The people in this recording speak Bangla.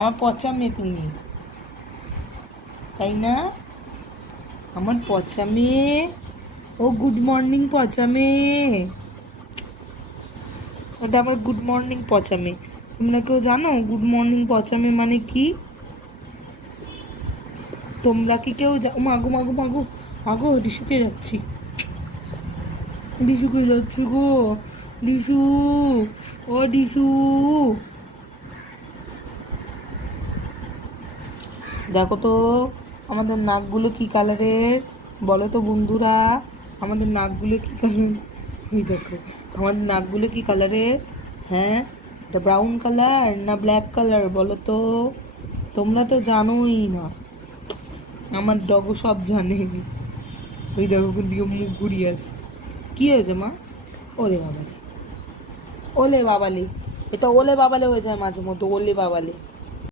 আমার পচা মেয়ে তুমি, তাই না? আমার পচা মেয়ে। ও গুড মর্নিং পচা মেয়ে। ওটা আমার গুড মর্নিং পচা মেয়ে। তোমরা কেউ জানো গুড মর্নিং পচা মেয়ে মানে কি? তোমরা কি কেউ মাগো মাগো মাগো মাগো, ডিশুকে যাচ্ছি, ডিশুকে যাচ্ছি গো। ডিশু, ও ডিশু, দেখো তো আমাদের নাকগুলো কি কালারের, বলো তো বন্ধুরা। আমাদের নাকগুলো কি কালার? ওই দেখো আমাদের নাকগুলো কি কালারের। হ্যাঁ, এটা ব্রাউন কালার না ব্ল্যাক কালার বলো তো। তোমরা তো জানোই না, আমার ডগো সব জানে। ওই দেখো কোন দিকে মুখ ঘুরিয়ে আছে। কি হয়েছে মা? ওরে বাবালে, ওলে বাবালে, এটা ওলে বাবালে হয়ে যায় মাঝে মধ্যে, ওলে বাবালে।